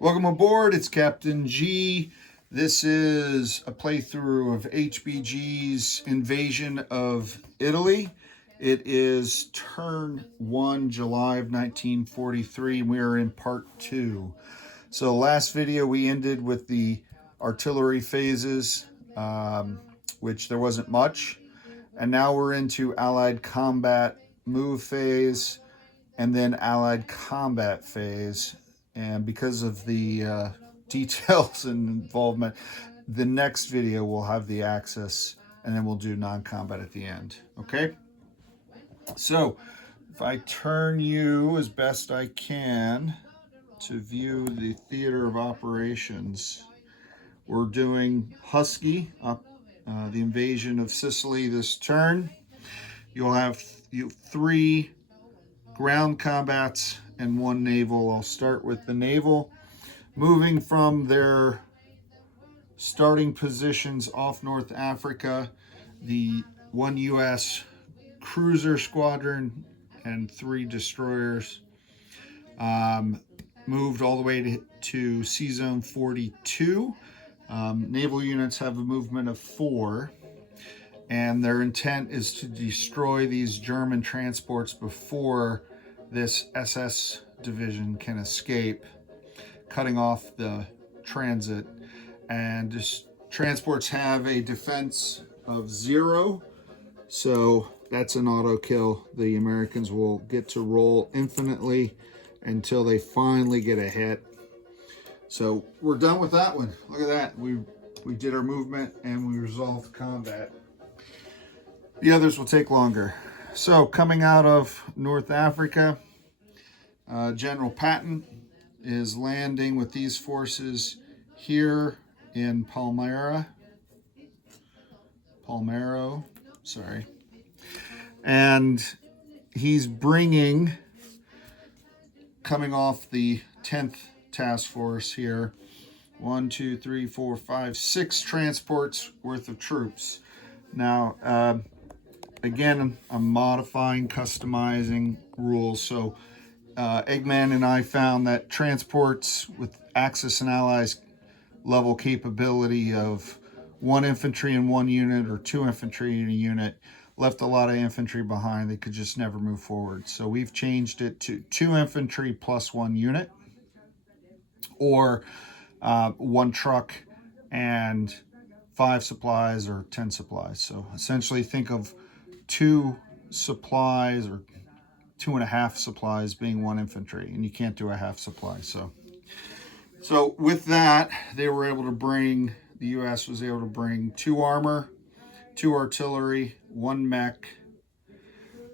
Welcome aboard, it's Captain G. This is a playthrough of HBG's invasion of Italy. It is turn 1, July of 1943, and we are in part 2. So last video we ended with the artillery phases, which there wasn't much. And now we're into Allied combat move phase and then Allied combat phase. And because of the details and involvement, the next video will have the Axis, and then we'll do non-combat at the end. Okay? So, if I turn you as best I can to view the theater of operations, we're doing Husky, the invasion of Sicily this turn. You'll have 3 ground combats and 1 naval. I'll start with the naval. Moving from their starting positions off North Africa, the 1 U.S. cruiser squadron and 3 destroyers moved all the way to Sea Zone 42. Naval units have a movement of 4, and their intent is to destroy these German transports before this SS division can escape, cutting off the transit. And just transports have a defense of 0, so that's an auto kill. The Americans will get to roll infinitely until they finally get a hit. So we're done with that one. Look at that. We did our movement and we resolved combat. The others will take longer. So coming out of North Africa, General Patton is landing with these forces here in Palmero, sorry. And he's bringing, coming off the 10th task force here, 1, 2, 3, 4, 5, 6 transports worth of troops. Now, again, I'm modifying, customizing rules. So Eggman and I found that transports with Axis and Allies level capability of 1 infantry in 1 unit or 2 infantry in a unit left a lot of infantry behind. They could just never move forward. So we've changed it to 2 infantry plus 1 unit, or 1 truck and 5 supplies or 10 supplies. So essentially think of 2 supplies or 2.5 supplies being 1 infantry, and you can't do a half supply. So with that, they were able to bring, the U.S. was able to bring 2 armor, 2 artillery, 1 mech,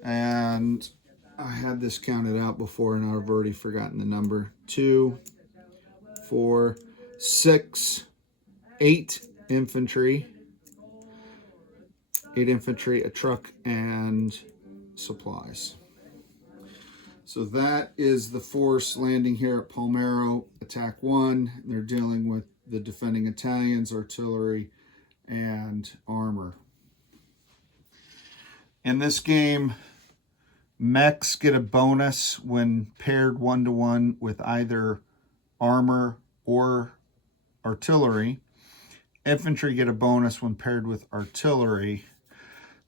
and I had this counted out before and I've already forgotten the number. 2, 4, 6, 8 infantry, 8 infantry, a truck, and supplies. So that is the force landing here at Palmero, attack 1. They're dealing with the defending Italians, artillery, and armor. In this game, mechs get a bonus when paired 1-to-1 with either armor or artillery. Infantry get a bonus when paired with artillery.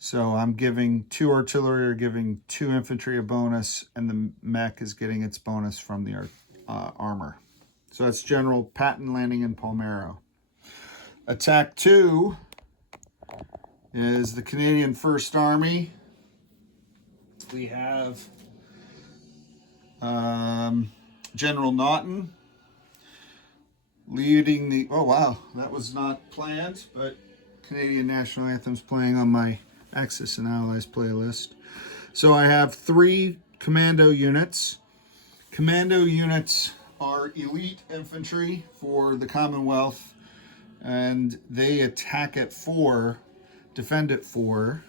So I'm giving 2 artillery or giving 2 infantry a bonus, and the mech is getting its bonus from the armor. So that's General Patton landing in Palmero. Attack 2 is the Canadian First Army. We have General Naughton leading the, oh wow, that was not planned, but Canadian National Anthem's playing on my Axis and Allies playlist. So I have 3 commando units. Commando units are elite infantry for the Commonwealth, and they attack at 4, defend at 4,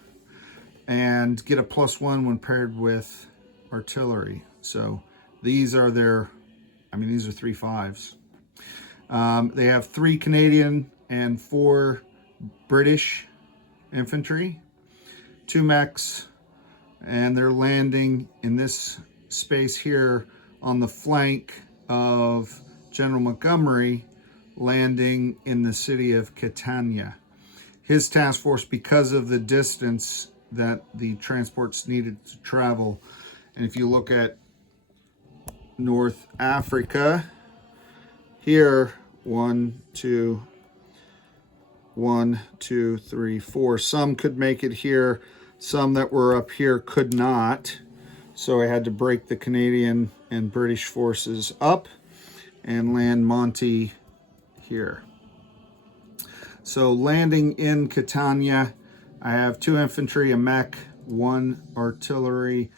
and get a +1 when paired with artillery. So these are their, these are 3 5s. They have 3 Canadian and 4 British infantry, 2 mechs, and they're landing in this space here on the flank of General Montgomery landing in the city of Catania. His task force, because of the distance that the transports needed to travel, and if you look at North Africa, here, 1, 2, 1, 2, 3, 4. Some could make it here. Some that were up here could not. So I had to break the Canadian and British forces up and land Monty here. So landing in Catania, I have 2 infantry, a mech, 1 artillery,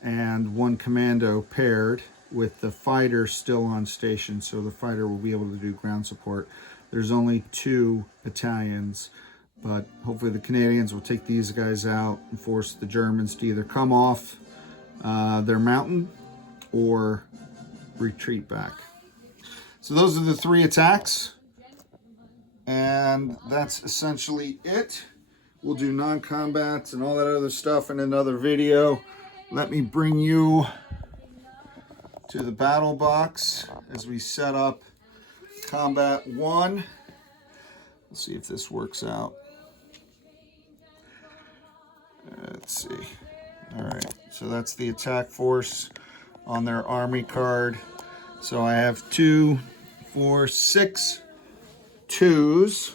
and 1 commando paired with the fighter still on station. So the fighter will be able to do ground support. There's only 2 battalions, but hopefully the Canadians will take these guys out and force the Germans to either come off their mountain or retreat back. So those are the 3 attacks, and that's essentially it. We'll do non-combats and all that other stuff in another video. Let me bring you to the battle box as we set up Combat 1. Let's see if this works out. Let's see. All right, so that's the attack force on their army card. So I have 2, 4, 6 2s.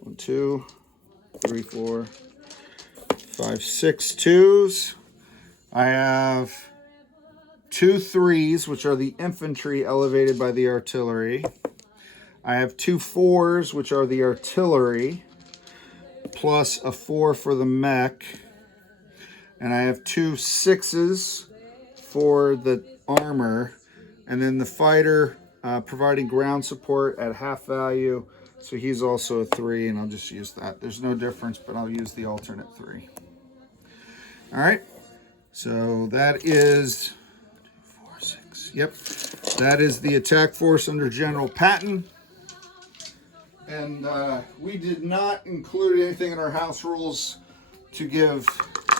1, 2, 3, 4, 5, 6 2s. I have 2 3s, which are the infantry elevated by the artillery. I have 2 4s, which are the artillery, plus a 4 for the mech. And I have 2 6s for the armor. And then the fighter providing ground support at half value. So he's also a 3, and I'll just use that. There's no difference, but I'll use the alternate 3. All right. So that is 4, 6. Yep. That is the attack force under General Patton. And we did not include anything in our house rules to give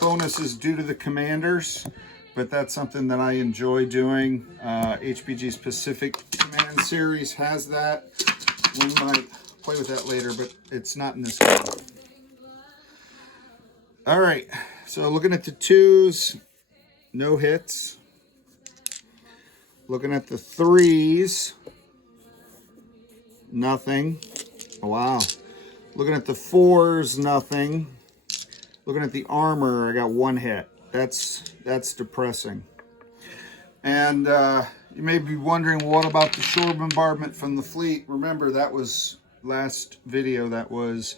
bonuses due to the commanders, but that's something that I enjoy doing. HBG's Pacific Command Series has that. We might play with that later, but it's not in this game. All right, so looking at the 2s, no hits. Looking at the 3s, nothing. Oh, wow. Looking at the 4s, nothing. Looking at the armor, I got 1 hit. That's depressing. And you may be wondering, what about the shore bombardment from the fleet? Remember, that was last video. That was,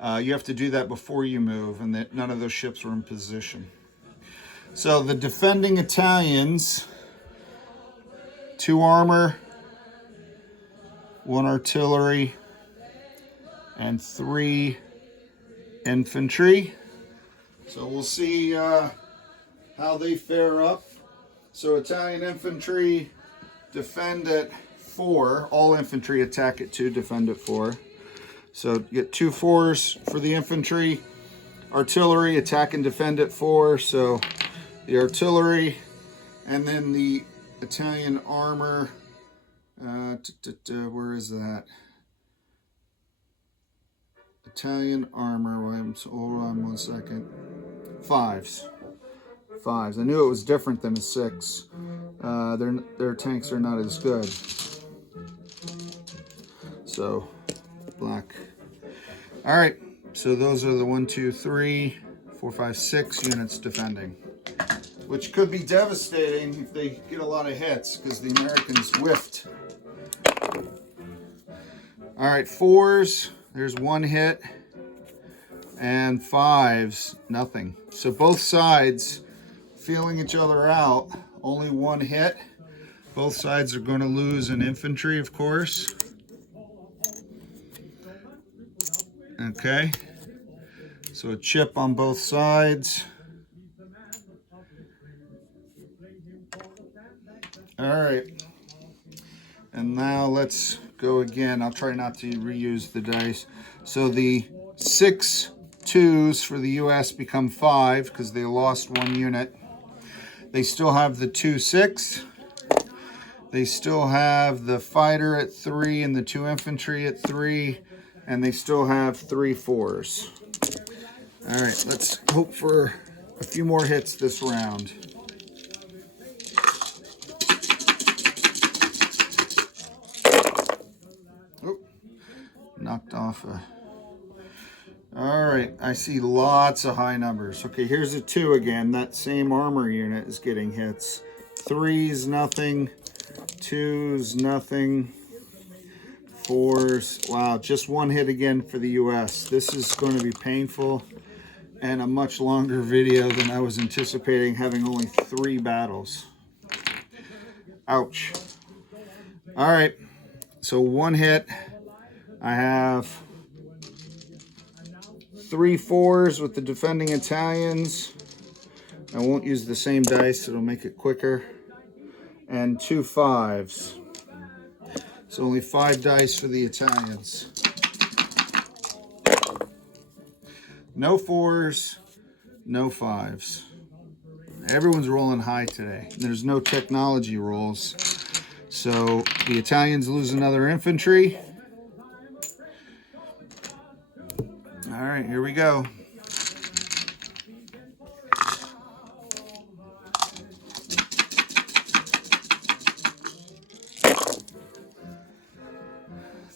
you have to do that before you move, and that none of those ships were in position. So the defending Italians, 2 armor, 1 artillery, and 3 infantry. So we'll see how they fare up. So Italian infantry defend at 4. All infantry attack at 2, defend at 4. So you get 2 4s for the infantry. Artillery attack and defend at 4. So the artillery, and then the Italian armor. Where is that? Italian armor. Hold on 1 second. 5s. I knew it was different than a 6. Their tanks are not as good. So black. All right. So those are the 1, 2, 3, 4, 5, 6 units defending, which could be devastating if they get a lot of hits because the Americans whiffed. All right, 4s. There's 1 hit, and 5s, nothing. So both sides feeling each other out, only 1 hit. Both sides are going to lose an infantry, of course. Okay, so a chip on both sides. All right, and now let's go again. I'll try not to reuse the dice. So the 6 2s for the US become 5 because they lost 1 unit. They still have the 2 6. They still have the fighter at 3 and the 2 infantry at 3, and they still have 3 4s. All right, let's hope for a few more hits this round. Oh, knocked off a... All right, I see lots of high numbers. Okay, here's a 2 again. That same armor unit is getting hits. 3's nothing. 2's nothing. 4's, wow, just 1 hit again for the US. This is going to be painful and a much longer video than I was anticipating, having only 3 battles. Ouch. All right, so 1 hit. I have 3 4s with the defending Italians. I won't use the same dice, it'll make it quicker. And 2 5s. So only 5 dice for the Italians. No 4s, no 5s. Everyone's rolling high today. There's no technology rolls. So the Italians lose another infantry. All right, here we go.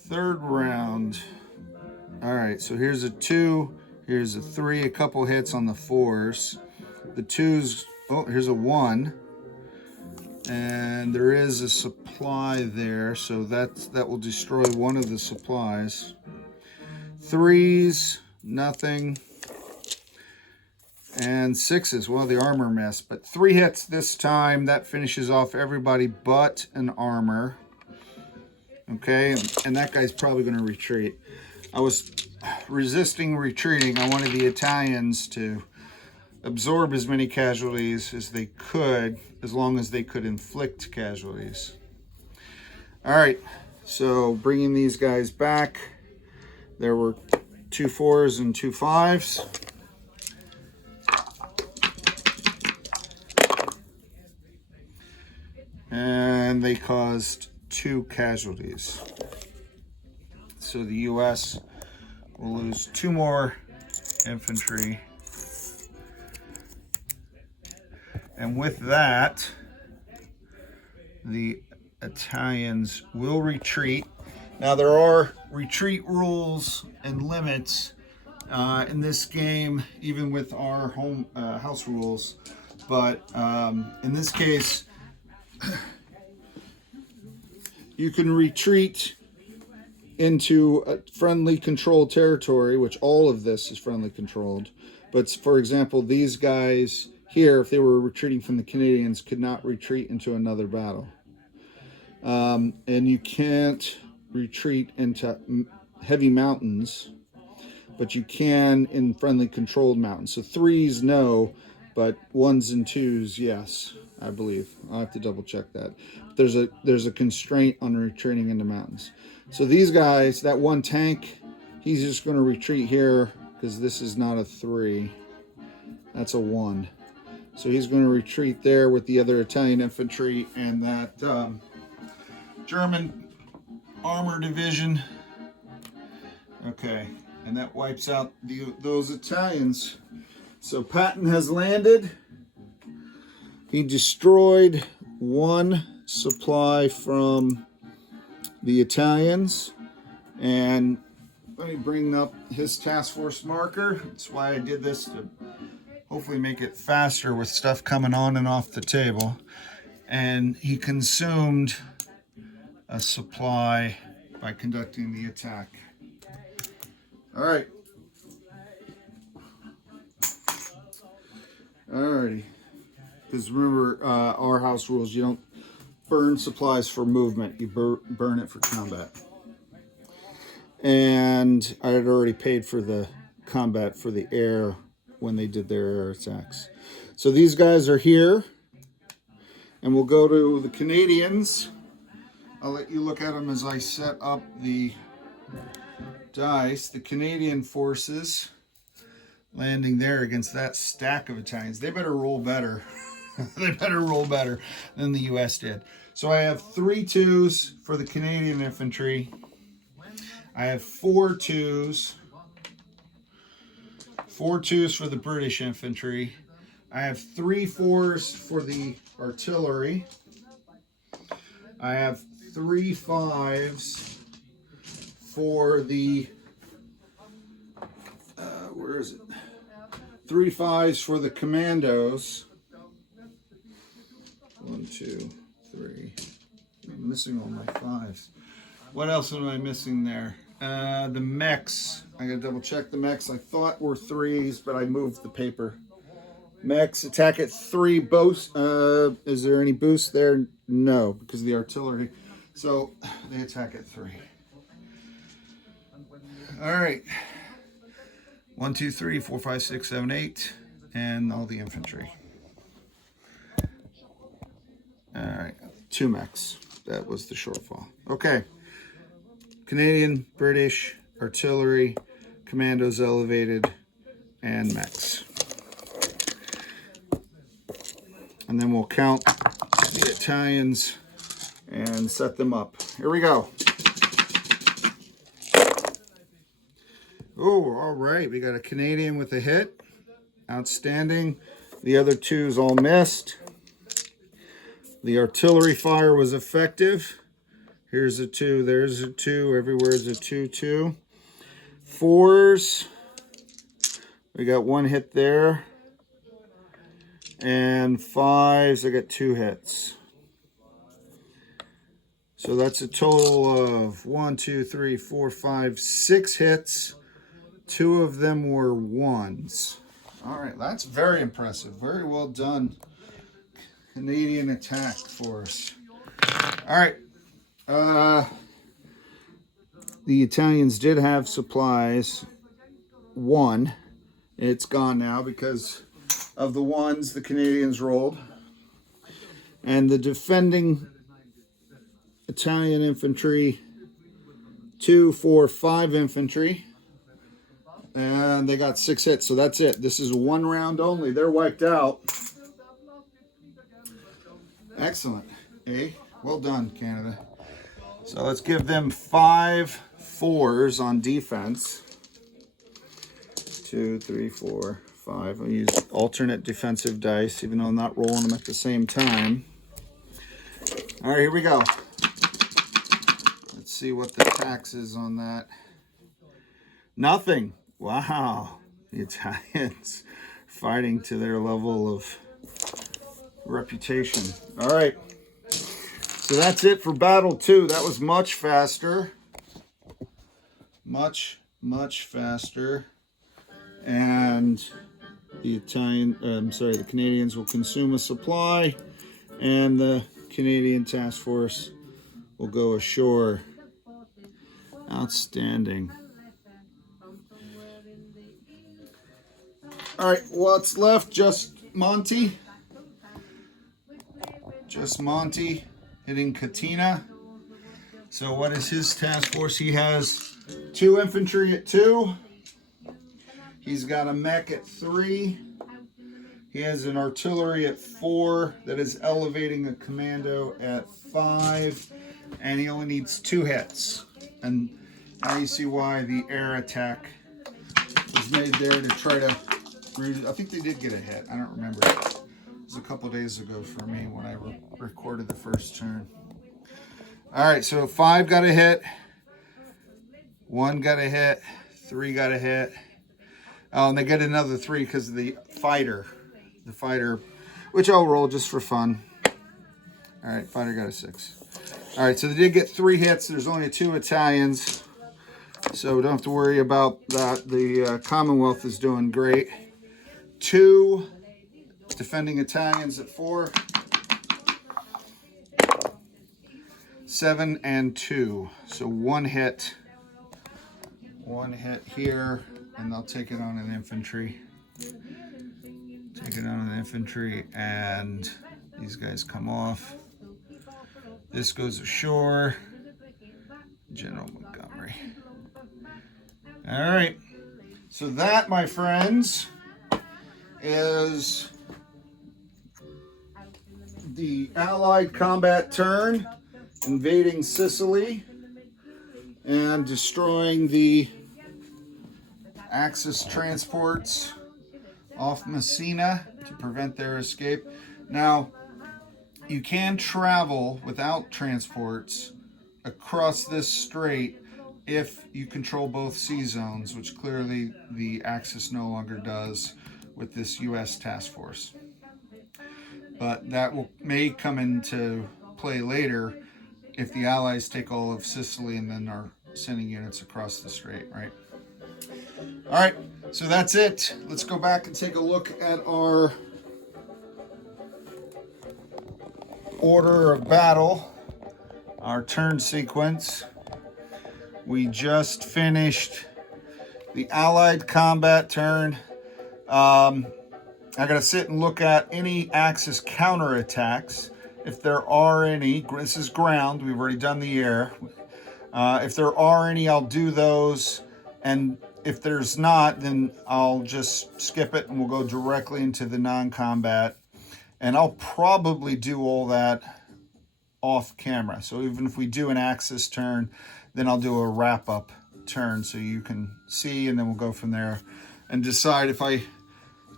Third round. All right, so here's a 2, here's a 3, a couple hits on the 4s. The 2s, oh, here's a 1. And there is a supply there, so that will destroy one of the supplies. 3s, nothing. And 6s, well, the armor missed. But 3 hits this time. That finishes off everybody but an armor. Okay, and that guy's probably going to retreat. I was resisting retreating. I wanted the Italians to absorb as many casualties as they could, as long as they could inflict casualties. All right, so bringing these guys back, there were 2 4s and 2 5s. And they caused 2 casualties. So the US will lose 2 more infantry. And with that, the Italians will retreat. Now there are retreat rules and limits in this game, even with our home house rules. But in this case, you can retreat into a friendly controlled territory, which all of this is friendly controlled. But for example, these guys here, if they were retreating from the Canadians, could not retreat into another battle. And you can't retreat into heavy mountains, but you can in friendly controlled mountains. So 3s, no, but 1s and 2s, yes, I believe. I'll have to double check that. There's a constraint on retreating into mountains. So these guys, that 1 tank, he's just going to retreat here because this is not a 3. That's a 1. So he's going to retreat there with the other Italian infantry and that German armor division. Okay, and that wipes out those Italians. So Patton has landed. He destroyed 1 supply from the Italians. And let me bring up his task force marker. That's why I did this, to hopefully make it faster with stuff coming on and off the table. And he consumed a supply by conducting the attack. All right. Alrighty. Because remember, our house rules, you don't burn supplies for movement. You burn it for combat. And I had already paid for the combat for the air when they did their air attacks. So these guys are here. And we'll go to the Canadians. I'll let you look at them as I set up the dice. The Canadian forces landing there against that stack of Italians. They better roll better. They better roll better than the US did. So I have 3 2s for the Canadian infantry. I have 4 2s. 4 2s for the British infantry. I have 3 4s for the artillery. I have 3 5s for the, where is it? 3 5s for the commandos. 1, 2, 3. I'm missing all my 5s. What else am I missing there? The mechs. I gotta double check the mechs. I thought were 3s, but I moved the paper. Mechs attack at 3 boost. Is there any boost there? No, because of the artillery. So they attack at 3. All right. 1, 2, 3, 4, 5, 6, 7, 8, and all the infantry. All right, 2 mechs. That was the shortfall. Okay. Canadian, British, artillery, commandos elevated, and mechs. And then we'll count the Italians and set them up. Here we go. Oh, all right. We got a Canadian with a hit. Outstanding. The other 2s all missed. The artillery fire was effective. Here's a 2. There's a 2. Everywhere's a 2, 2. 4s. We got 1 hit there. And 5s, I got 2 hits. So that's a total of 1, 2, 3, 4, 5, 6 hits. 2 of them were 1s. All right, that's very impressive. Very well done. Canadian attack force. All right. The Italians did have supplies. 1. It's gone now because of the 1s the Canadians rolled. And the defending Italian infantry, 2, 4, 5 infantry. And they got 6 hits, so that's it. This is 1 round only. They're wiped out. Excellent. Hey, well done, Canada. So let's give them 5 4s on defense. 2, 3, 4, 5. I'll use alternate defensive dice, even though I'm not rolling them at the same time. All right, here we go. Let's see what the tax is on that. Nothing. Wow. The Italians fighting to their level of reputation. All right. So that's it for battle 2. That was much faster. Much faster. And the the Canadians will consume a supply, and the Canadian task force will go ashore. Outstanding. All right, what's left? Just Monty. Just Monty hitting Katina. So what is his task force? He has 2 infantry at 2. He's got a mech at 3. He has an artillery at 4 that is elevating a commando at 5. And he only needs 2 hits. And now you see why the air attack was made there to try to... I think they did get a hit. I don't remember. It was a couple days ago for me when I recorded the first turn. All right, so 5 got a hit. 1 got a hit. 3 got a hit. Oh, and they get another 3 because of the fighter. The fighter, which I'll roll just for fun. All right, fighter got a 6. All right, so they did get 3 hits. There's only 2 Italians. So don't have to worry about that. The Commonwealth is doing great. 2 defending Italians at 4. 7 and 2. So 1 hit. 1 hit here, and they'll take it on an infantry. Take it on an infantry, and these guys come off. This goes ashore. General Montgomery. All right. So that, my friends, is the Allied combat turn, invading Sicily and destroying the Axis transports off Messina to prevent their escape. Now, you can travel without transports across this strait if you control both sea zones, which clearly the Axis no longer does with this U.S. task force. But that may come into play later if the Allies take all of Sicily and then are sending units across the strait, right? All right, so that's it. Let's go back and take a look at our order of battle, our turn sequence. We just finished the Allied combat turn. I got to sit and look at any Axis counterattacks. If there are any, this is ground, we've already done the air. If there are any, I'll do those. And if there's not, then I'll just skip it and we'll go directly into the non-combat. And I'll probably do all that off camera. So even if we do an Axis turn, then I'll do a wrap-up turn so you can see, and then we'll go from there and decide if I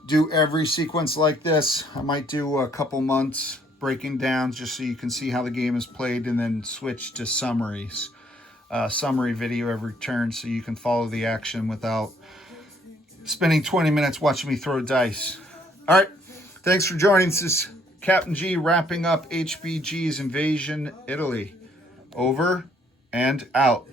do every sequence like this. I might do a couple months breaking down just so you can see how the game is played, and then switch to summaries. Summary video every turn so you can follow the action without spending 20 minutes watching me throw dice. All right, thanks for joining. This is Captain G wrapping up HBG's Invasion Italy. Over and out.